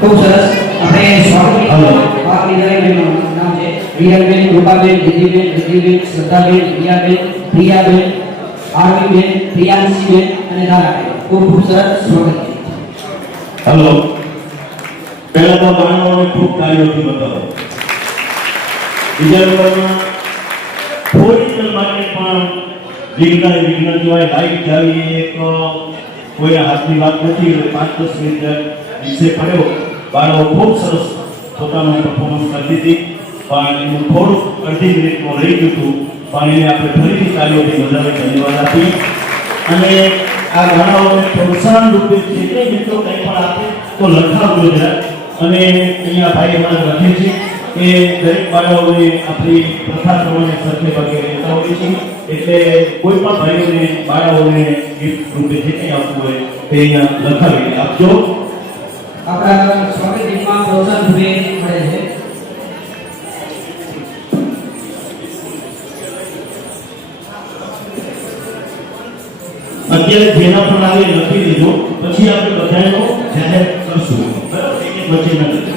ખૂબ સરસ. આપણે સ્વાગત ભાગ લીધેલા મહેમાનોનું નામ છે રિયાબેન, રૂપાબેન, દીદીબેન, રિદ્ધિબેન, શ્રદ્ધાબેન, રિયાબેન, પ્રિયાબેન, આરવીબેન, પ્રિયાંશીબેન અને ધારાબેન. ખૂબ ખૂબ સરસ સ્વાગત છે. હેલો, પહેલા તો બાળકોને ખૂબ તાળીઓથી બતાવો. બીજા નંબરમાં થોડી માટે પણ વિજ્ઞાન કહેવાય લાઈટ જાવી એક કોઈ હાથની વાત નથી એટલે 5-10 મિનિટ વિષય પડ્યો. બાળકો ખૂબ સરસ પોતાનું પરફોર્મન્સ કરતી હતી, પણ એનું થોડુંક અડધી મિનિટમાં રહી ગયું હતું, પણ એને આપણે ફરીથી તાળીઓથી વધારે ધન્યવાદ આપી. અને આ ગાણાઓને પ્રોત્સાહન રૂપે જે કંઈ મિત્રો કંઈ પણ આપે તો લખાવજો જરા. અને અહીંયા ભાઈ અમારે લખે છે કે દરેક બાળકોને આપણી પ્રથા પ્રમાણે સરખે ભાગે રહેતા હોય છે, એટલે કોઈ પણ ભાઈઓને બાળકોને ગિફ્ટ રૂપે જે કંઈ આપવું હોય તે અહીંયા લખાવીને આપજો. આપણા સ્વાગત ગીતમાં પ્રોત્સાહન રૂપે મળે છે. અત્યારે જેના પણ આવે લખી દીધો, પછી આપણે બધાનો જાહેર કરશું. બરાબર, એક વચ્ચે ન લખી.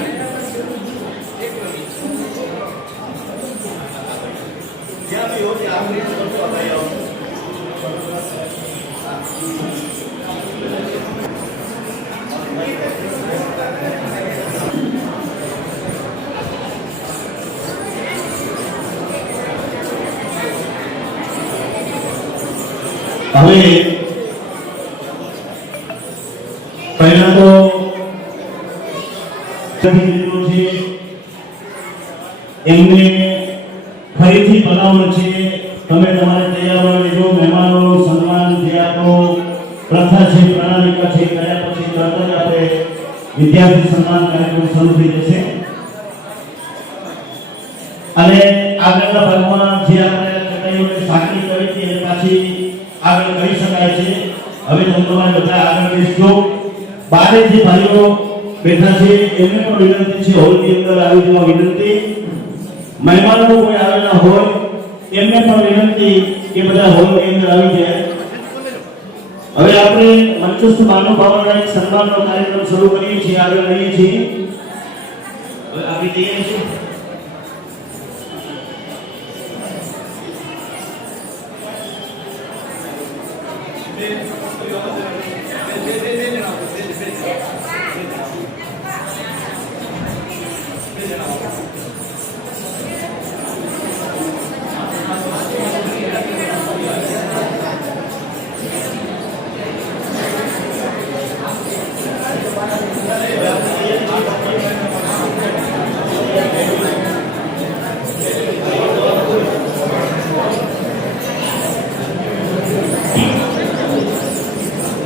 હવે પહેલા તો એમને ફરીથી બનાવવાનું છે. તમે તમારે તૈયાર લેજો. મહેમાનોનું સન્માન જે આપણો પ્રથા છે, પ્રણાલિકા છે, કર્યા પછી તરત જ આપણે વિદ્યાર્થી સન્માન કાર્યક્રમ શરૂ થઈ જશે. અને આગળના ભાગમાં જે આપણે ચટાઈઓને સાંકળી કરી હતી એ પાછી આગળ કરી શકાય છે. હવે તમે તમારે બધા આગળ બેસજો. બારે જે ભાઈઓ બેઠા છે એમને પણ વિનંતી છે, હોલની અંદર આવી જવા વિનંતી. મહેમાનો કોઈ આવેલા હોય એમને પણ વિનંતી કે બધા હોલની અંદર આવી જાય. હવે આપણે મંચસ્થ મહાનુભાવોના એક સન્માનનો કાર્યક્રમ શરૂ કરીએ છીએ, આગળ લઈએ છીએ. હવે આપી દઈએ છીએ.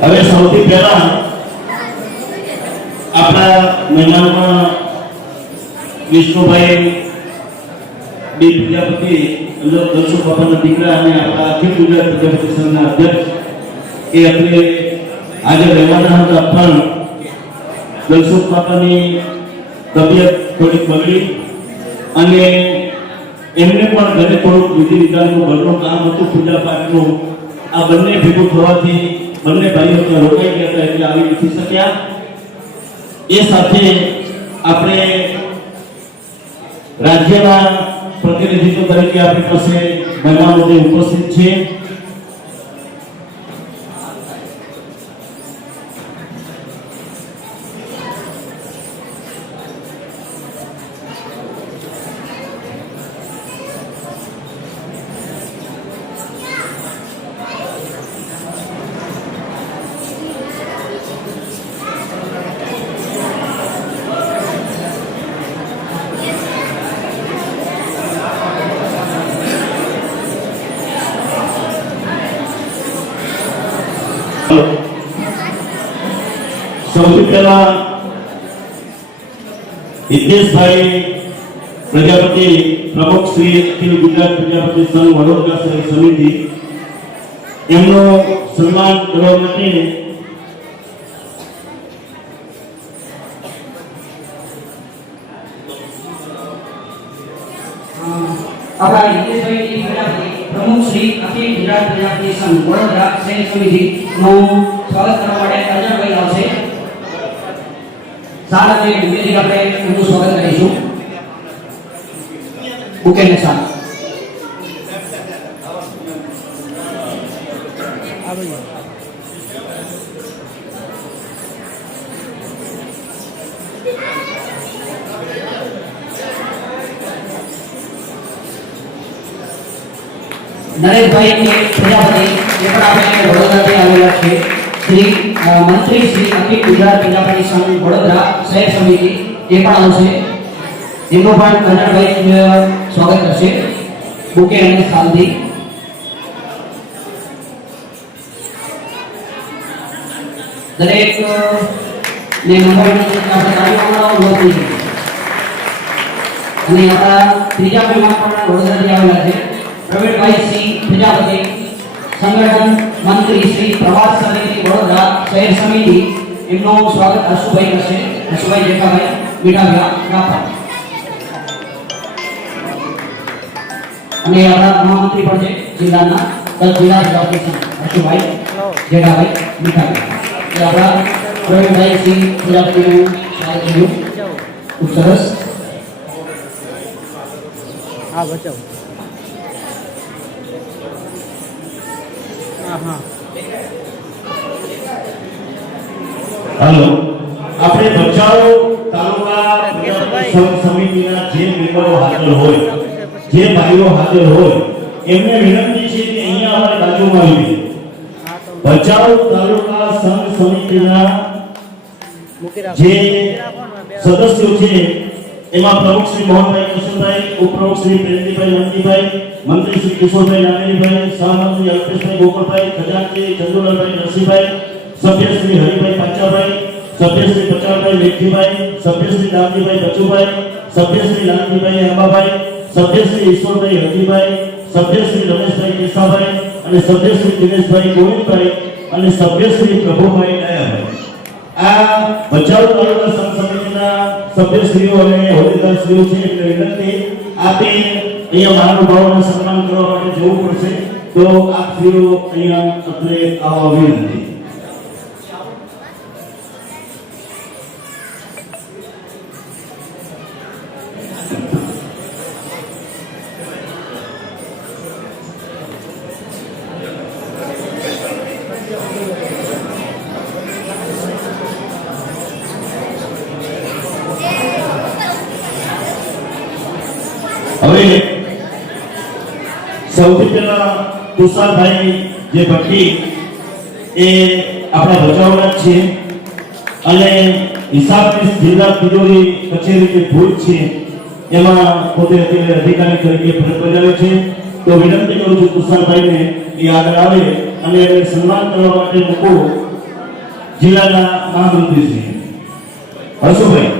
હવે સૌથી પહેલા આપણા મહેમાનમાં વિષ્ણુભાઈ બી પ્રજાપતિ દર્શક બાપાના દીકરા અને આપણા અખિલ ગુજરાત પ્રજાપતિ સંઘના અધ્યક્ષ એ આપણે આજે રહેવાના હતા, પણ દર્શક બાપાની તબિયત થોડીક બગડી અને એમને પણ ઘરે થોડુંક વિધિ વિધાનનું ઘરનું કામ હતું, પૂજા પાઠનું. આ બંને ભેગું થવાથી બંને ભાઈઓ ત્યાં રોકાઈ ગયા હતા એટલે આવી નથી શક્યા. એ સાથે આપણે રાજ્યના પ્રતિનિધિત્વ તરીકે આપણી પાસે મહેમાનો જે ઉપસ્થિત છે સૌથી પહેલા હિતેશભાઈ પ્રજાપતિ, પ્રમુખ શ્રી અખિલ ગુજરાત પ્રજાપતિ સંઘ વડોદરા શહેર સમિતિ, એમનો સન્માન કરવા માટે આપણા હિતેશભાઈ પ્રજાપતિ, પ્રમુખ શ્રી અખિલ ગુજરાત પ્રજાપતિ સંઘ વડોદરા શહેર સમિતિ નું સ્વાગત કરવા માટે અજયભાઈ આવશે. શાલ અને બુકેથી આપણે એમનું સ્વાગત કરીશું. બુકે ને શાલ. નરેશભાઈ પ્રજાપતિ જે પણ આપણે વડોદરાથી આવેલા છે. શ્રી મંત્રી શ્રી અખિલ ગુજરાત પ્રજાપતિ સંઘ વડોદરા શહેર સમિતિ એ પણ આવશે. એમનું પણ કનડભાઈ સ્વાગત કરશે બુકે અને શાલથી. દરેક ને નંબર આપણે તાલીમમાં નોંધવી છે. અને આપણા ત્રીજા મહેમાન પણ વડોદરાથી આવેલા છે. પ્રવીણભાઈ સિંહ પ્રજાપતિ સંગઠન મંત્રી શ્રી પ્રવાસ સમિતિ વડોદરા શહેર સમિતિ એમનું સ્વાગત હસુભાઈ કરશે. હસુભાઈ જેઠાભાઈ મીઠાભાઈ રાપા. અને આપણા મહામંત્રી પણ છે જિલ્લાના 10 જિલ્લા પ્રજાપતિ સંઘ હસુભાઈ જેઠાભાઈ મીઠાભાઈ. એ આપણા પ્રવીણભાઈ સિંહ પ્રજાપતિનું સ્વાગત કર્યું. ખૂબ સરસ. હા બચાવ. હેલો, આપણે ભચાઉ તાલુકા સમિતિના જે મેમ્બરો હાજર હોય, જે ભાઈઓ હાજર હોય, એમને વિનંતી છે કે અહીંયા અમારી બાજુમાં આવી ભચાઉ તાલુકા સંઘ સમિતિના જે સદસ્યો છે એમાં પ્રમુખ શ્રી મોહનભાઈ કિશોરભાઈ, ઉપપ્રમુખ શ્રી પ્રેમજીભાઈ વંતીભાઈ, મંત્રી શ્રી કિશોરભાઈ નામેરીભાઈ, સહમંત્રી અલ્પેશભાઈ ગોપાલભાઈ, ખજાનચી ચંદુલાલભાઈ નરસિંહભાઈ, સભ્ય શ્રી હરિભાઈ પાંચાભાઈ, સભ્ય શ્રી પચાળભાઈ વેઠીભાઈ, સભ્ય શ્રી દામજીભાઈ બચુભાઈ, સભ્ય શ્રી લાલજીભાઈ અંબાભાઈ, સભ્ય શ્રી ઈશ્વરભાઈ હરજીભાઈ, સભ્ય શ્રી રમેશભાઈ કેસાભાઈ અને સભ્ય શ્રી દિનેશભાઈ ગોવિંદભાઈ અને સભ્ય શ્રી પ્રભુભાઈ દયાભાઈ. આ ભચાઉ તાલુકા સંઘ સમિતિના સભ્યશ્રીઓ અને હોદ્દેદારશ્રીઓ છે એટલે વિનંતી આપે અહીંયા મહાનુભાવોનું સન્માન કરવા માટે જવું પડશે. તો આપ શ્રીઓ અહીંયા અત્રે આવવા વિનંતી. હવે સૌથી પહેલા તુષારભાઈ જે ભટ્ટી એ આપણા ભચાઉના છે અને હિસાબની જિલ્લા તિજોરી કચેરી જે ભુજ છે એમાં પોતે અત્યારે અધિકારી તરીકે ફરજ બજાવે છે. તો વિનંતી કરું છું તુષારભાઈને એ આગળ આવે અને એને સન્માન કરવા માટે મૂકો જિલ્લાના મહામંત્રી શ્રી હર્ષુભાઈ.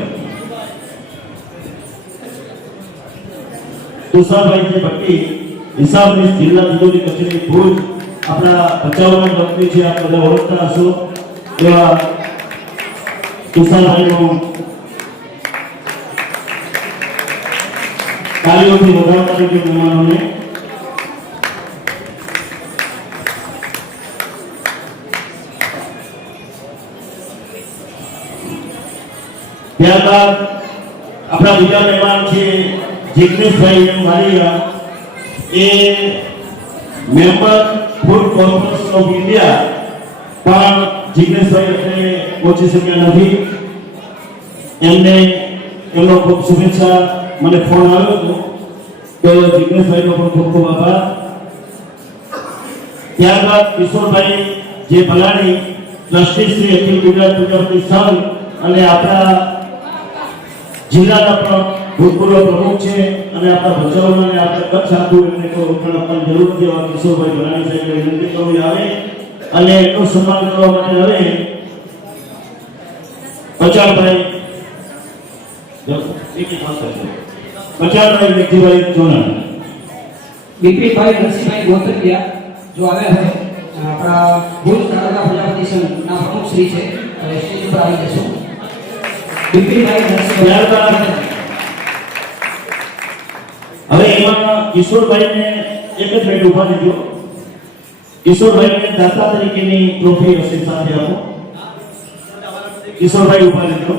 તુષારભાઈ જે ભટ્ટી હિસાબની જિલ્લા તિજોરી કચેરી ભુજ આપણા ભચાઉના મંત્રી છે. આપ બધા ઓળખતા હશો એવા તુષારભાઈનું તાળીઓથી વધાવતા રહેજો મહેમાનોને. ત્યારબાદ આપણા બીજા મહેમાન છે જિગ્નેશભાઈ મારીયા. એ member Food Corporation of India પણ જિગ્નેશભાઈ અત્યારે પહોંચી શક્યા નથી. એમનો ખૂબ શુભેચ્છા મને ફોન આવ્યો હતો તો જિગ્નેશભાઈનો પણ ખૂબ ખૂબ આભાર. ત્યારબાદ કિશોરભાઈ જે ભલાણી ટ્રસ્ટી શ્રી અખિલ ગુજરાત પ્રજાપતિ સંઘ અને આપણા જિલ્લાના પણ ભૂતપૂર્વ પ્રમુખ છે અને આપણા ભચાઉના અને આપણા કચ્છ આખું એમને કોઈ ઓળખાણ આપવાની જરૂર નથી. એવા કિશોરભાઈ ભલાણી સાહેબને વિનંતી કરવી આવે અને એટલું સન્માન કરવા માટે હવે પચાળભાઈ વ્યક્તિભાઈ જોના, બિપિનભાઈ નરસિંહભાઈ ગોત્રિયા જો આવ્યા હોય આપણા ભુજ તાલુકા પ્રજાપતિ સંઘના પ્રમુખ શ્રી છે તો સ્ટેજ ઉપર આવી જશો. બિપિનભાઈ નરસિંહભાઈ. હવે એમાં કિશોરભાઈને એક જ મિનિટ ઉભા રહેજો. કિશોરભાઈને દાતા તરીકેની ટ્રોફી હશે સાથે આપો. કિશોરભાઈ ઉભા રહેજો.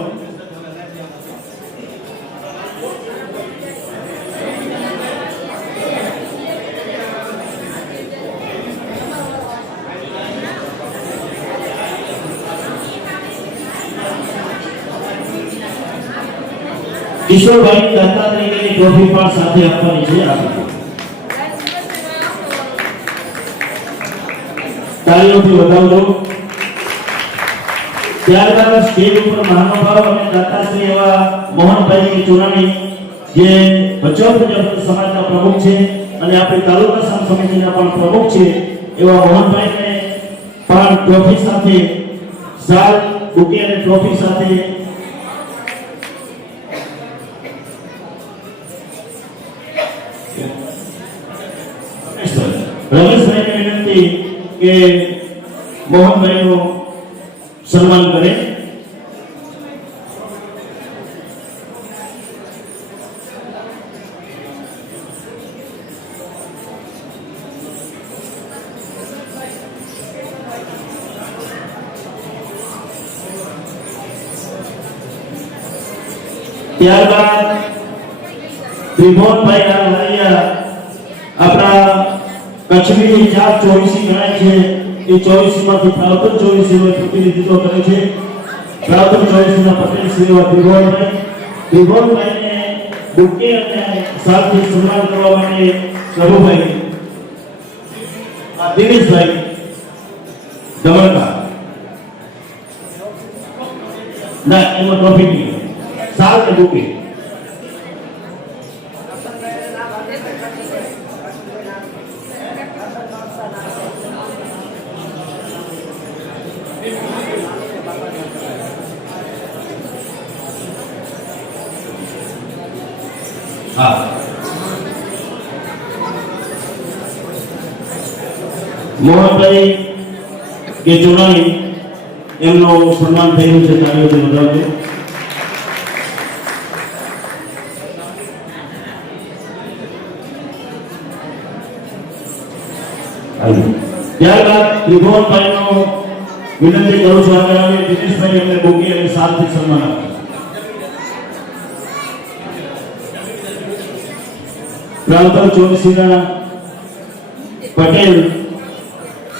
કિશોરભાઈ દાતા તરીકેની ટ્રોફી પણ સાથે આપવાની છે આપી તાળીઓથી વધાવજો. ત્યારબાદ સ્ટેજ ઉપર મહાનુભાવ અને દાતાશ્રી એવા મોહનભાઈ ચુનાણી જે ભચાઉ પ્રજાપતિ સમાજના પ્રમુખ છે અને આપણી તાલુકા સંઘ સમિતિના પણ પ્રમુખ છે એવા મોહનભાઈને પણ ટ્રોફી સાથે શાલ બુકે અને ટ્રોફી સાથે રમેશભાઈને વિનંતી કે મોહનભાઈનું સન્માન કરે. ત્યારબાદ ત્રિભુવનભાઈ રાવલિયા આપણા કચ્છની 424 ગણાય છે એ 24 માંથી પ્રાવતન 24 નું પ્રતિનિધિત્વ કરે છે. પ્રાવતન 24 ના પટેલ શ્રી ત્રિભુવનભાઈને બુકે અને શાલથી સન્માન કરવા માટે પ્રભુભાઈ દિનેશભાઈ દમણકા ના એમાં ટ્રોફી નહીં શાલ કે બુકે હા મોહનભાઈ કે ચુનાણી એમનું સન્માન થયું છે તાળીઓથી વધાવજો. ત્યારબાદ ત્રિભુવનભાઈનો વિનંતી કરું છું આગળ આવે દિનેશભાઈ એમને બુકે અને શાલથી સન્માન આપે. પ્રાંતર 24 ના પટેલ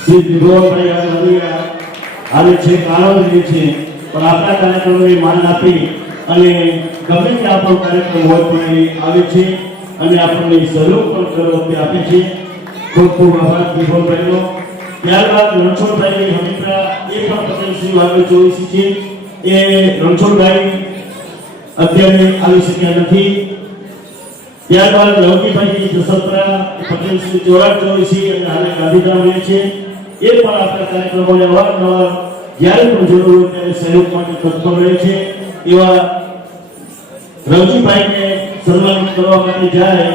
શ્રી ત્રિભુવનભાઈ રાવલિયા આવે છે કારણ છે પણ આપણા કાર્યક્રમોને માન આપી અને ગમે તે આપણો કાર્યક્રમ હોય પણ આવે છે અને આપણને સહયોગ પણ કરવા આપે છે. ખૂબ ખૂબ આભાર ત્રિભુવનભાઈનો. ત્યારબાદ રણછોડભાઈ હમીપરા એ પણ પટેલ શ્રી આગળ 24 છે. એ રણછોડભાઈ અત્યારે આવી શક્યા નથી. ત્યારબાદ લવજીભાઈ જસપરા પટેલ શ્રી 24 અને હાલે ગાંધીધામ રહે છે. એ પણ આપણા કાર્યક્રમોને અવારનવાર જ્યારે પણ જરૂર હોય ત્યારે સહયોગ માટે તત્પર રહે છે. એવા રવજીભાઈને સન્માનિત કરવા માટે જાય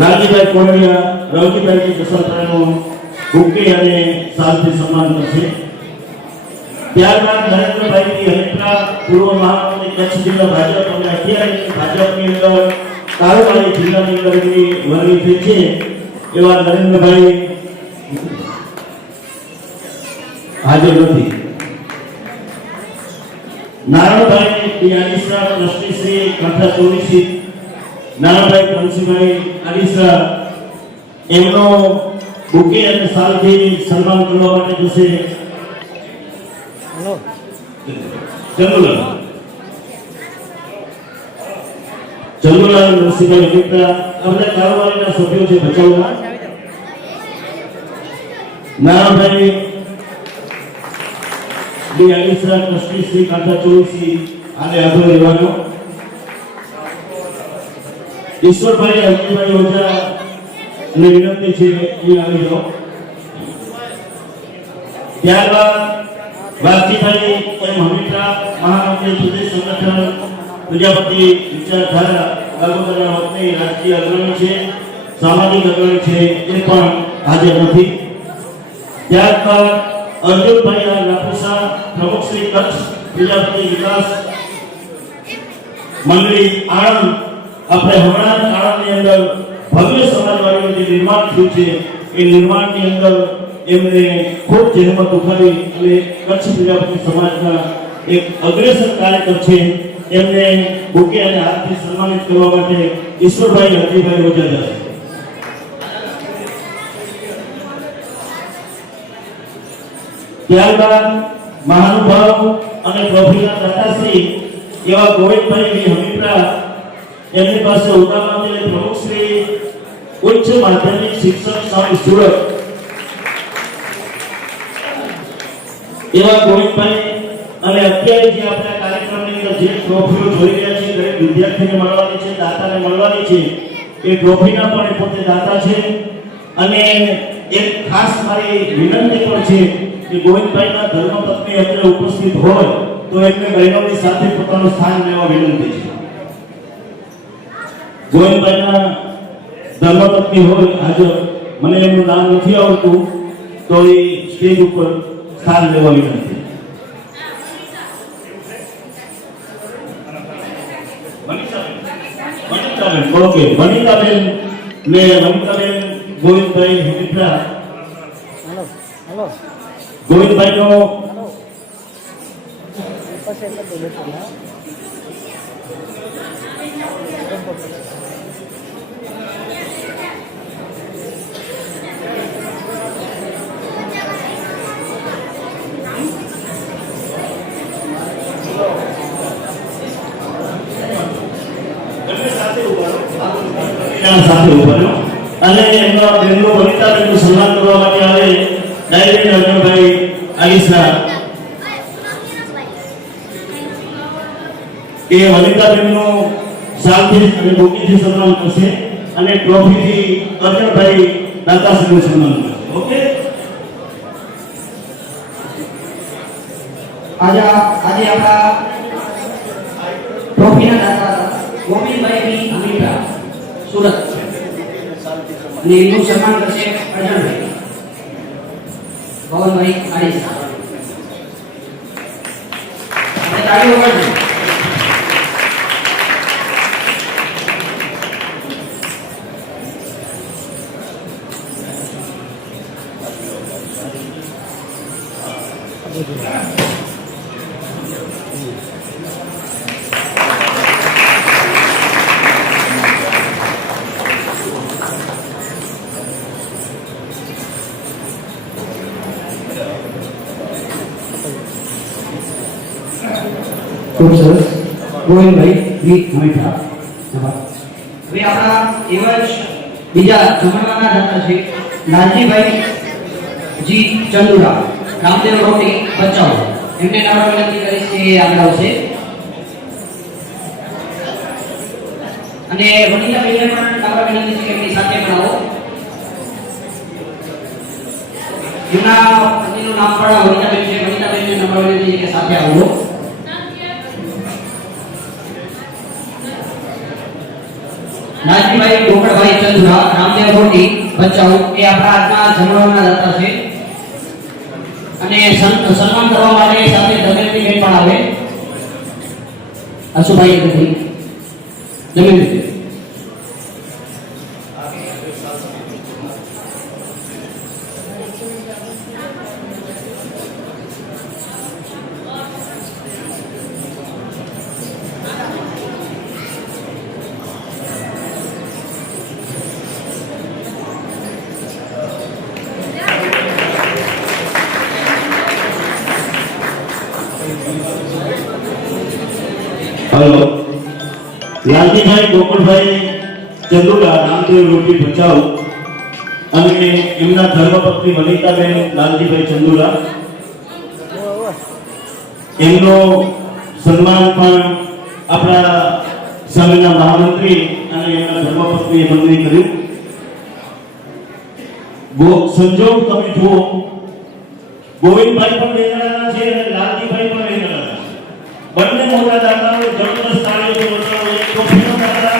લાલજીભાઈ કોડિયા રવજીભાઈ જસપરાનું બુકે અને શાલથી સન્માન કરશે. ત્યારબાદ નરેન્દ્રભાઈ હરિપરા પૂર્વ મહામંત્રી કચ્છ જિલ્લા ભાજપ અને અત્યારે ભાજપની અંદર કારોબારી જિલ્લાની અંદર વરણી થઈ છે એવા નરેન્દ્રભાઈ હાજર નથી. નારાયણભાઈ ડિયાલીસરા ટ્રસ્ટી શ્રી કાંઠા 24 નારાયણભાઈ કંસીભાઈ આલીસરા એમનો બુકે અને શાલથી સન્માન કરવા માટે જશે. ચંદુલાલ નરસિંહભાઈ મિત્રા આપણે કારોબારીના સભ્યો છે ભચાઉના. નારાયણભાઈ ડિયાલીસરા ટ્રસ્ટી શ્રી કાંઠા 24 આને આગળ રહેવાનો. ઈશ્વરભાઈ અજયભાઈ ઓઝા ને વિનંતી છે એ આવી જાઓ. ત્યારબાદ વાલજીભાઈ એમ હમીપરા મહામંત્રી પ્રદેશ સંગઠન પ્રજાપતિ વિચારધારા લાગુ કરવા વખતે રાજકીય અગ્રણી છે, સામાજિક અગ્રણી છે, એ પણ હાજર નથી. ત્યારબાદ અર્જુનભાઈ રાપુસા પ્રમુખ શ્રી કચ્છ પ્રજાપતિ વિકાસ મંડળી આણંદ. આપણે હમણાં આણંદની અંદર ભવ્ય સમાજવાડીનું જે નિર્માણ થયું છે એ નિર્માણની અંદર એમને ખૂબ જહેમત ઉઠાવી અને કચ્છ પ્રજાપતિ સમાજના એક અગ્રેસર કાર્યકર છે એમને બુકે અને હાથથી સન્માનિત કરવા માટે ઈશ્વરભાઈ હરજીભાઈ ઓજાદા છે. ત્યારબાદ મહાનુભાવ અને ટ્રોફીના દાતાશ્રી એવા ગોવિંદભાઈ હમીપરા એમની પાસે ઉદાહરણ પ્રમુખ શ્રી ઉચ્ચ માધ્યમિક શિક્ષક સંઘ સુરત એવા ગોવિંદભાઈ અને અત્યારે જે આપણા કાર્યક્રમની અંદર જે ટ્રોફીઓ જોઈ રહ્યા છે દરેક વિદ્યાર્થીને મળવાની છે, દાતાને મળવાની છે, એ ટ્રોફીના પણ પોતે દાતા છે. અને એક ખાસ મારી વિનંતી પણ છે કે ગોવિંદભાઈના ધર્મપત્ની અત્યારે ઉપસ્થિત હોય તો એમને બહેનોની સાથે પોતાનું સ્થાન લેવા વિનંતી છે. ગોવિંદભાઈના ધર્મપત્ની હોય હાજર, મને એમનું નામ નથી આવડતું, તો એ સ્ટેજ ઉપર સ્થાન લેવા વિનંતી. ઓકે, વનિતાબેન ને વનિતાબેન ગોવિંદભાઈ હમીપરા ગોવિંદભાઈનો સાથે ઉભા અને એમના બહેનો વનિતાબેનનું સન્માન કરવા માટે આવે ડાયરેક્ટર અર્જુનભાઈ આલિસા એ વનિતાબેનનું શાલથી અને ટોપીથી સન્માન કરશે અને ટ્રોફીથી અર્જુનભાઈ દાતાશ્રીનું સન્માન કરશે. ઓકે, આજે આપણા ટ્રોફીના દાતા ગોવિંદભાઈ હમીપરા સુરત અને એમનું સન્માન કરશે અર્જુનભાઈ ભવનભાઈ આડિસા. આપણે તાળીઓ પાડજો. ખૂબ સરસ. ગોવિંદભાઈ વી હમીપરા. હવે આપણા એવા જ બીજા જમણવારના દાતા છે લાલજીભાઈ જી ચંદુરા, રામદેવ રોટી બચાવ. એમને નમ્ર વિનંતી કરીશ કે આગળ આવશે. અને વનિતાબેનને પણ નમ્ર વિનંતી છે કે એમની સાથે પણ આવો. એમના પતિનું નામ પણ વનિતાબેન છે. વનિતાબેનને નમ્ર વિનંતી છે કે સાથે આવો. નાજીભાઈ ગોકળભાઈ ચંદુરા, રામદેવ રોટી બચાવ એ આપણા આજના જમણવારના દાતા છે. અને સન્માન કરવા માટે સાથે દમયંતી બેન પણ આવે. અશુભાઈ નથી દમયંતી. हेलो, लालजीभाई गोकुलभाई चंदुरा रामदेव रोटी बचाव અને એમના ધર્મપત્ની વનિતાબેન લાલજીભાઈ ચંદુરા એમનો સન્માન પણ આપણા સંઘના મહામંત્રી અને એમના ધર્મપત્નીએ મંજૂરી કર્યું. સંજોગ તમે જુઓ, ગોવિંદભાઈ પણ વેચાણા છે અને લાલજીભાઈ પણ વેચાણા છે. બંને મોટા દાતાઓ જબરદસ્ત તાળીઓ બજાવો. એક ટ્રોફીનો દાતા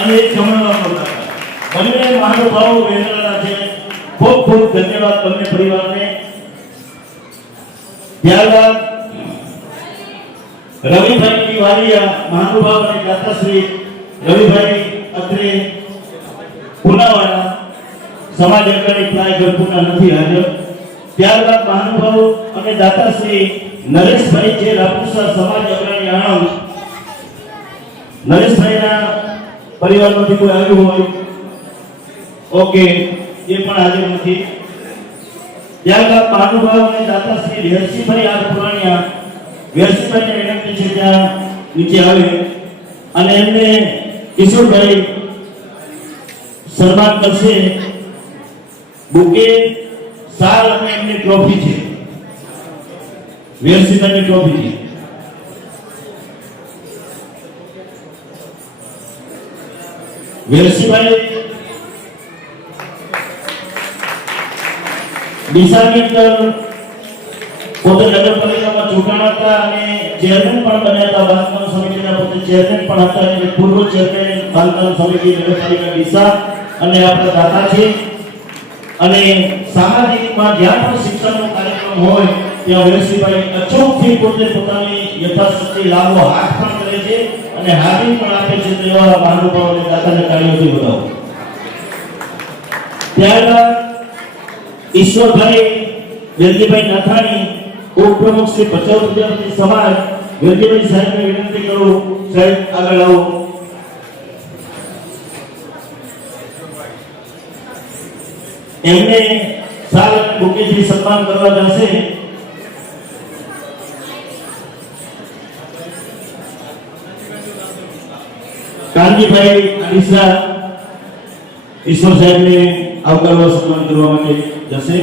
અને એક જમણવારનો દાતા. બંને મહાનુભાવો વેચાણા છે. ખૂબ ખૂબ ધન્યવાદ બંને પરિવારને. ત્યારબાદ રવિભાઈ તિવારીયા મહાનુભાવ અને દાતાશ્રી રવિભાઈ અત્રે પુનાવાડા સમાજ અગ્રણી પ્રાય ઘરપુના નથી હાજર. ત્યારબાદ મહાનુભાવો અને દાતાશ્રી નરેશભાઈ જે રાપુસા સમાજ અગ્રણી આણંદ, નરેશભાઈના પરિવારમાંથી કોઈ આવ્યું હોય? ઓકે, એ પણ હાજર નથી. ત્યારબાદ મહાનુભાવ અને દાતા શ્રી વેરસીભાઈ આર પુરાણિયા, વેરસીભાઈને વિનંતી છે ત્યાં નીચે આવે અને એમને કિશોરભાઈ સન્માન કરશે. બુકે, શાલ અને એમની ટ્રોફી છે, વેરસીભાઈની ટ્રોફી છે. વેરસીભાઈ ડીસાની અંદર પોતે નગરપાલિકામાં ચૂંટાણા હતા અને ચેરમેન પણ બન્યા હતા. બાંધકામ સમિતિના પોતે ચેરમેન પણ હતા અને પૂર્વ ચેરમેન બાંધકામ સમિતિ નગરપાલિકા ડીસા અને આપણા દાતા છે. અને સામાજિકમાં જ્યાં પણ શિક્ષણનો કાર્યક્રમ હોય ત્યાં વેરસીભાઈ અચૂકથી પોતે પોતાની યથાશક્તિ લાભો હાથ પણ કરે છે અને હાજરી પણ આપે છે. તેવા મહાનુભાવોને દાતાના કાર્યોથી બતાવો. ત્યારબાદ ઈશ્વરભાઈ વેલજીભાઈ નાથાણી, ઉપપ્રમુખ શ્રી ભચાઉ પ્રજાપતિ સમાજ, વેલજીભાઈ સાહેબને વિનંતી કરું, સાહેબ આગળ આવો. એમને શાલ અને બુકેથી સન્માન કરવા જશે. કાનજીભાઈ આડીસા ઈશ્વર સાહેબને આવકારવા સન્માન કરવા માટે જશે.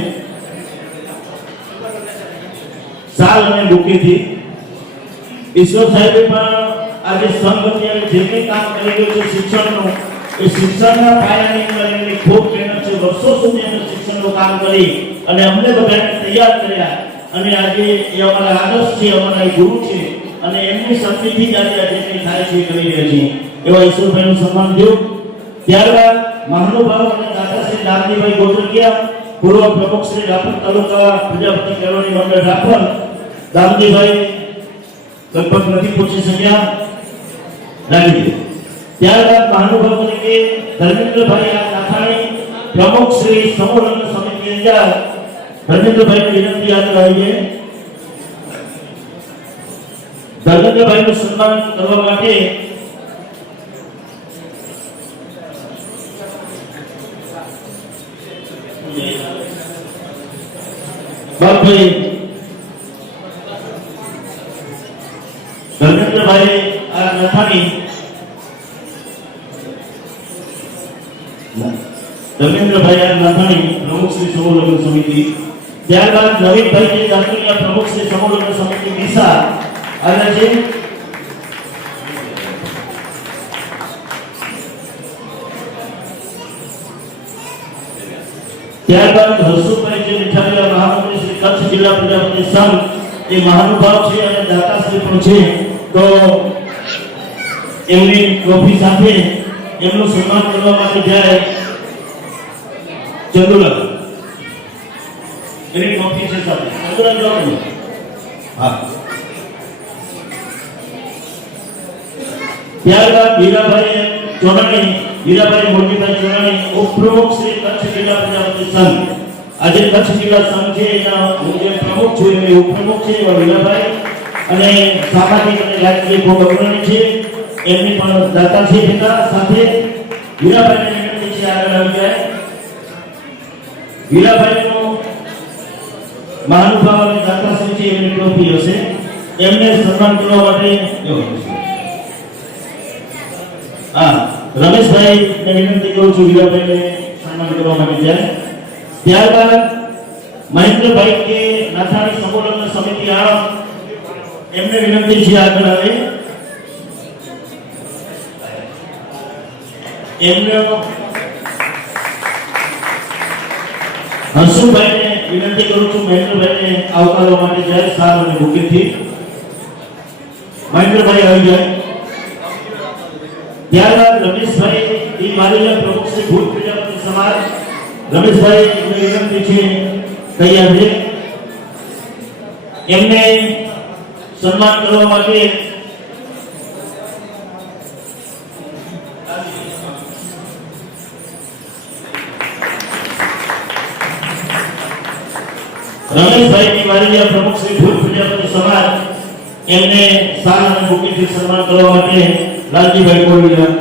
શાલ અને બુકેથી ઈશ્વર સાહેબે પણ આજે સંઘ અત્યારે જે કંઈ કામ કરી રહ્યું છે શિક્ષણનું, એ શિક્ષણના પાયાની અંદર એમની ખૂબ મહેનત છે. વર્ષો સુધી એમણે શિક્ષણનું કામ કરી અને અમને બધાને તૈયાર કર્યા અને આજે એ અમારા આદર્શ છે, અમારા ગુરુ છે અને એમની શક્તિથી જ આજે જે કંઈ થાય છે એ કરી રહ્યા છીએ. એવા ઈશ્વરભાઈનું સન્માન થયું. ત્યારબાદ મહાનુભાવ અને દાતા શ્રી દામજીભાઈ ગોત્રકિયા, પૂર્વ પ્રમુખ શ્રી રાપર તાલુકા પ્રજાપતિ કેળવણી મંડળ રાપર, દામજીભાઈ લગભગ નથી પહોંચી શક્યા, રાખી. ત્યારબાદ મહાનુભાવ તરીકે ધર્મેન્દ્રભાઈ આર નાથાણી, પ્રમુખ શ્રી સમૂહ લગ્ન સમિતિ અંજાર, ધર્મેન્દ્રભાઈને વિનંતી આગળ આવીએ. ધર્મેન્દ્રભાઈનું સન્માન કરવા માટે બાપભાઈ ધર્મેન્દ્રભાઈ આર નાથાણી, ધર્મેન્દ્રભાઈ આર નાથાણી, પ્રમુખ શ્રી સમૂહ લગ્ન સમિતિ. ત્યારબાદ નવીનભાઈ દાંતરિયા, પ્રમુખ શ્રી સમૂહ લગ્ન સમિતિ ડીસા આવ્યા છે. ત્યારબાદ હર્ષુભાઈ જે મીઠારીયા, મહામંત્રી શ્રી કચ્છ જિલ્લા પ્રજાપતિ સંઘ, એ મહાનુભાવ છે અને દાતાશ્રી પણ છે, તો એમની ટ્રોફી સાથે એમનું સન્માન કરવા માટે જાય. ચંદુલા એની ટ્રોફી છે સાથે, ચંદુલા જાઓ. હા. ત્યારબાદ હીરાભાઈ ચોરાણી, હીરાભાઈ મોટીભાઈ ચોરાણી, ઉપપ્રમુખ શ્રી કચ્છ જિલ્લા પ્રજાપતિ સંઘ. આજે કચ્છ જિલ્લા સંઘ છે એના હું જે પ્રમુખ છું એ ઉપપ્રમુખ છે એવા હીરાભાઈ અને સામાજિક અને રાજકીય ખૂબ અગ્રણી છે, એમની પણ દાતા છે. પિતા સાથે હીરાભાઈને વિનંતી છે આગળ આવી જાય. હીરાભાઈનો મહાનુભાવ અને દાતાશ્રી છે એમની ટ્રોફી હશે, એમને સન્માન કરવા માટે રમેશભાઈ ને વિનંતી કરું છું હીરાભાઈને સન્માન કરવા માટે જાય. ત્યારબાદ મહેન્દ્રભાઈ કે નાથાણી સમૂહ લગ્ન સમિતિ આણંદ, એમને વિનંતી છે આગળ આવે. એમને હર્ષુભાઈને વિનંતી કરું છું મહેન્દ્રભાઈને આવકારવા માટે જાય શાલ અને બુકેથી. મહેન્દ્રભાઈ આવી જાય. ત્યારબાદ રમેશભાઈ ઈ મારીના પ્રમુખ શ્રી ભૂત પ્રજાપતિ સમાજ, રમેશભાઈ વિનંતી છે તૈયાર છે, એમને સન્માન કરવા માટે રમેશભાઈની વાડીયા પ્રમુખ શ્રી ભૂત પ્રજાપતિ સમાજ એમને શાલ અને બુકેથી સન્માન કરવા માટે લાલજીભાઈ કોળીયા.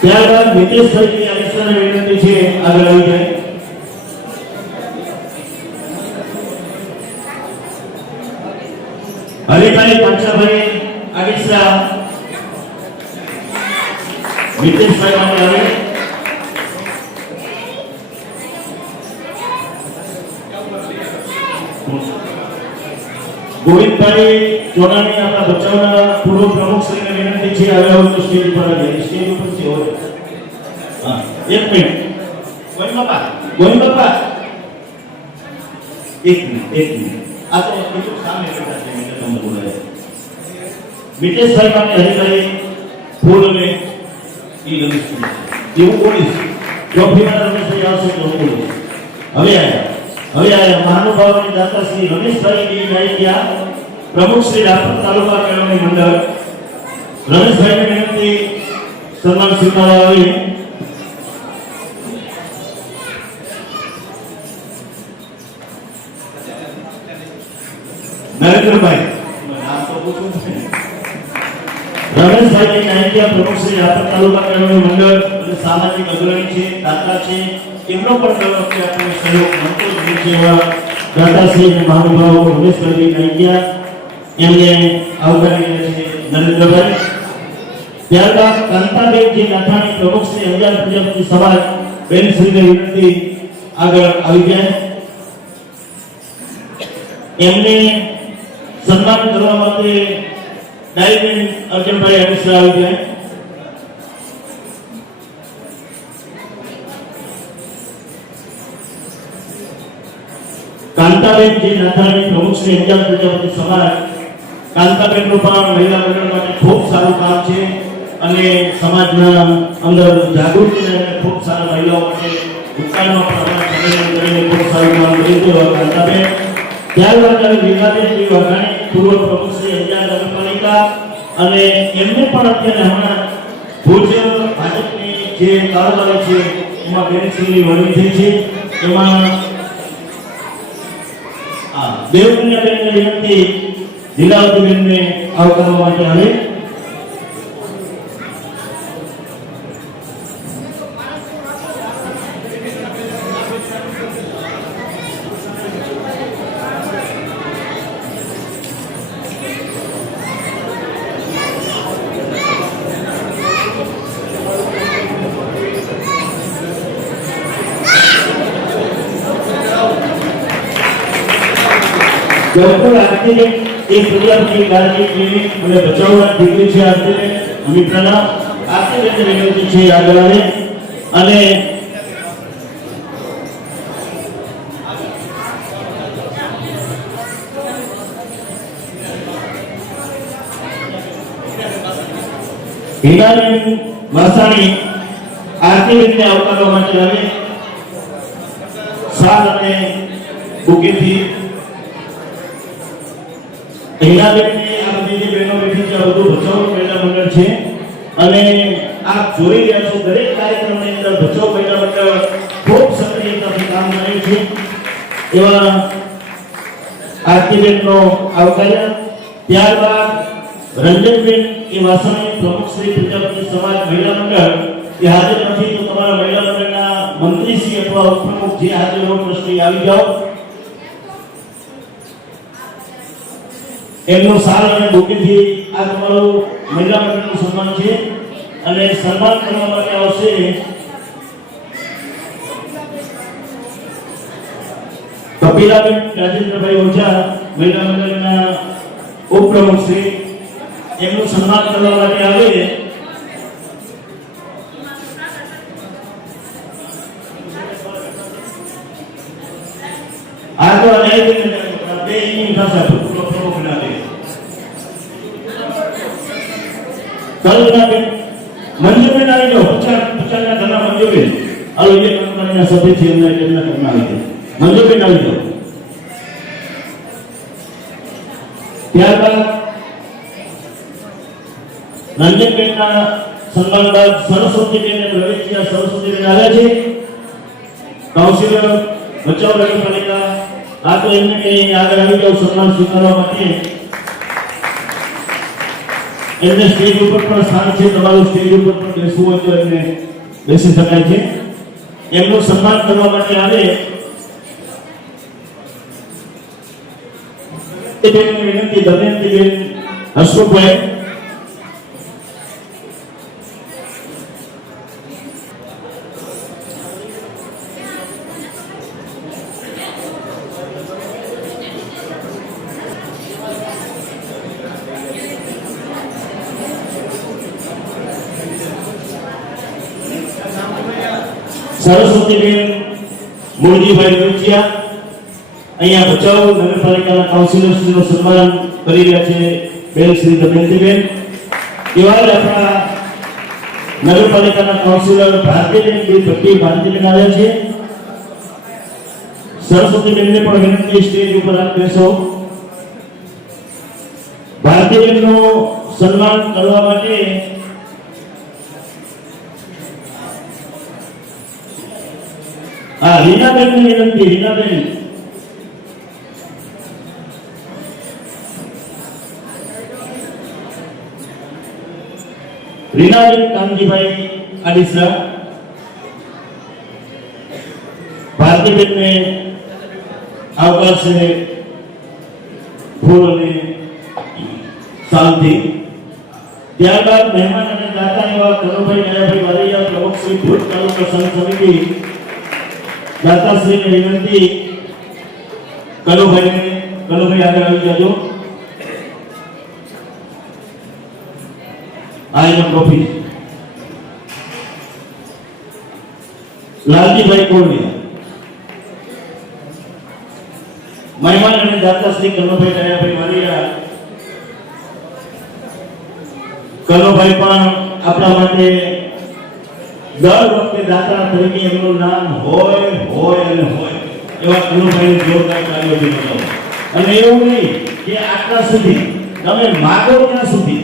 ત્યારબાદ મિતેશભાઈની અનિસાને વિનંતી છે આગળ આવી જાય. હરિભાઈ પાંચાભાઈ આડિસા મિતેશભાઈ માટે આવે. ગોવિંદભાઈ ચોરાણી આપણા બચાવના પૂર્વ પ્રમુખ શ્રીને વિનંતી છે આવ્યા હોય તો સ્ટેજ પર આવી. સ્ટેજ ઉપર છે હોય. હા, એક મિનિટ. ગોવિંદ બાપા એક મિનિટ. આ તો બીજું સામે બેઠા છે એટલે તમને બોલાય. મિતેશભાઈ માટે હરિભાઈ ફૂલ અને ઈ લગીશ એવું બોલીશ. જો ફીવાના રમેશભાઈ આવશે તો બોલીશ. હવે આયા મહાનુભાવોની દાતા શ્રી રમેશભાઈ ડી નાયકિયા પ્રમુખ શ્રી રાપર તાલુકા કેળવણી મંડળ. રમેશભાઈને વિનંતી સન્માન સ્વીકારવા આવી. નરેન્દ્રભાઈ નામ તો પૂછું છે. રમેશભાઈ નાયકિયા પ્રમુખ શ્રી રાપર તાલુકા કેળવણી મંડળ અને સામાજિક અગ્રણી છે, દાતા છે. એમનો પણ દર વખતે આપણને સહયોગ મળતો જ રહે છે. એવા દાતાશ્રી અને મહાનુભાવો રમેશભાઈ નાયકિયા એમને આવકારી રહ્યા છે નરેન્દ્રભાઈ. ત્યારબાદ કાંતાબેનજી નાથાણી પ્રમુખ શ્રી અંજાર પ્રજાપતિ સમાજ બેનશ્રીને વિનંતી આગળ આવી જાય. એમને સન્માન કરવા માટે ડાયરેક્ટર અર્જુનભાઈ અમિશ્રા આવી જાય. કાંતાબેનજી નાથાણી પ્રમુખ શ્રી અંજાર પ્રજાપતિ સમાજ. કાંતાબેનનું પણ મહિલા મંડળ માટે ખૂબ સારું કામ છે અને સમાજના અંદર જાગૃતિ અને ખૂબ સારા મહિલાઓ માટે ઉત્કાળનો પ્રમાણ કરીને ખૂબ સારું કામ કરી દીધું કાંતાબેન. ત્યારબાદ આવી વિવાદેશજી વાઘાણી પૂર્વ પ્રમુખ શ્રી અંજાર નગરપાલિકા અને એમને પણ અત્યારે હમણાં ભુજ ભાજપની જે કારોબારી છે એમાં બેનશ્રીની વરણી થઈ છે. એમાં દેવકન્યાબેનને વિનંતી લીલાવતીબેનને આવકારવા માટે આવે. ગૌકુળ આરતીબેન એક પ્રજાપતિ ગાર્ડિયન ક્લિનિક અને બચાવના દીકરી છે. આરતીબેન અમિત્રાના આરતીબેનને વિનંતી છે આગળ આવે. અને હિનાબેન વાસાણી આરતીબેનને આવકારવા માટે આવે. શાલ અને બુકેથી હિનાબેનની આ બધી જે બહેનો બેઠી છે આ બધું બચાવ મહિલા મંડળ છે અને આપ જોઈ રહ્યા છો દરેક કાર્યક્રમની અંદર બચાવ મહિલા મંડળ ખૂબ સક્રિયતાથી કામ કરે છે. એવા આરતીબેનનો આવકાર્ય. ત્યારબાદ રંજનબેન એ વાસણી પ્રમુખ શ્રી પ્રજાપતિ સમાજ મહિલા મંડળ એ હાજર નથી તો તમારા મહિલા મંડળના મંત્રીશ્રી અથવા ઉપપ્રમુખ જે હાજર હોય ટ્રસ્ટી આવી જાઓ. એમનું શાલ અને બુકેથી આ તમારું મહિલા મંડળનું સન્માન છે અને સન્માન કરવા માટે આવશે કપિલાબેન રાજેન્દ્રભાઈ ઓઝા મહિલા મંડળના ઉપપ્રમુખ શ્રી. એમનું સન્માન કરવા માટે આવે. આ તો બે ઇની ભાષા પ્રમુખ ના દે. કલ્પનાબેન મંજુબેન આવી જાઓ. 50 ના ઘરના મંજુબેન આ એક કંપનીના સભ્ય છે એમના ઘરના આવી જાઓ. મંજુબેન આવી જાઓ. ત્યારબાદ રંજનબેનના સન્માન બાદ સરસ્વતીબેન પ્રવેશિયા સરસ્વતીબેન આવ્યા છે. કાઉન્સિલર ભચાઉ નગરપાલિકા આ તો એમને કઈ આગળ આવી જાવ સન્માન સ્વીકારવા માટે એમને સ્ટેજ ઉપર પણ સ્થાન છે. તમારું સ્ટેજ ઉપર પણ બેસવું હોય તો એમને બેસી શકાય છે. એમનું સન્માન કરવા માટે આવે તે બેનની વિનંતી દમયંતીબેન હસમુખભાઈ. સરસ્વતીબેન મૂળજીભાઈ રૂચિયા અહીંયા ભચાઉ નગરપાલિકાના કાઉન્સિલરશ્રીનું સન્માન કરી રહ્યા છે બેન શ્રી દમયંતીબેન. એવા જ આપણા નગરપાલિકાના કાઉન્સિલર ભારતીબેન ભટ્ટી ભારતીબેન આવ્યા છે. સરસ્વતીબેનને પણ વિનંતી સ્ટેજ ઉપર આપ બેસો. ભારતીબેનનું સન્માન કરવા માટે રીનાબેન ની વિનંતી. રીનાબેન કામજીભાઈ આડીસા ભારતીબેન ને આવકારશે ફૂલ અને શાંતિ. ત્યારબાદ મહેમાન અને દાતા એવા કનુભાઈ નયાભાઈ વાલિયા પ્રમુખ શ્રી ભુજ તાલુકા સંઘ સમિતિ દાતાશ્રીને વિનંતી. કનુભાઈ આગળ આવી જાજો. આ એનો ટ્રોફી. લાલજીભાઈ કોળિયા મહેમાન અને દાતાશ્રી કનુભાઈ નયાભાઈ વાલિયા. કનુભાઈ પણ આપણા માટે દર વખતે દાતા તરીકે એમનું નામ હોય અને હોય એવા કનુભાઈને જોરદાર કાર્યોથી બનાવો. અને એવું નહીં કે આટલા સુધી તમે માગો ત્યાં સુધી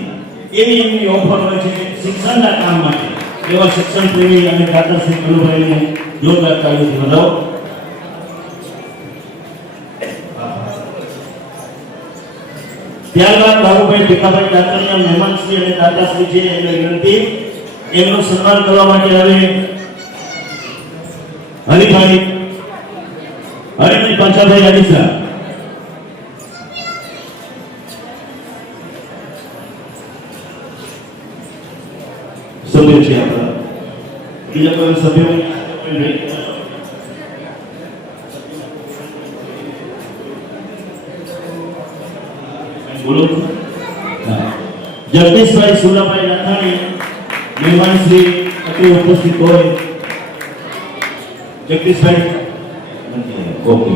એવી એમની ઓફર હોય છે શિક્ષણના કામ માટે. એવા શિક્ષણ પ્રેમી અને દાતા શ્રી કનુભાઈને જોરદાર કાર્યોથી બનાવો. ત્યારબાદ બાબુભાઈ ભીખાભાઈ દાતાના મહેમાન શ્રી અને દાતાશ્રી છે એમને વિનંતી એમનું સન્માન કરવા માટે આવે હરિભાઈ પાંચાભાઈ આડીસા. સભ્ય છે આપણા બીજા કોઈ સભ્યો બોલો. જગદીશભાઈ સુરાભાઈ રાઠાણી મહેમાન શ્રી અત્રે ઉપસ્થિત હોય. જગદીશભાઈ ઓકે.